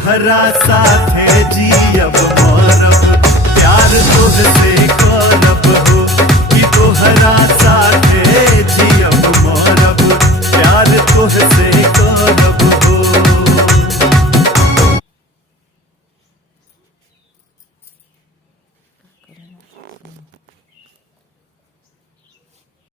तोहरा साथे जियब मरब प्यार तोहसे करब हो कि तोहरा साथे जियब मरब प्यार तोहसे करब हो।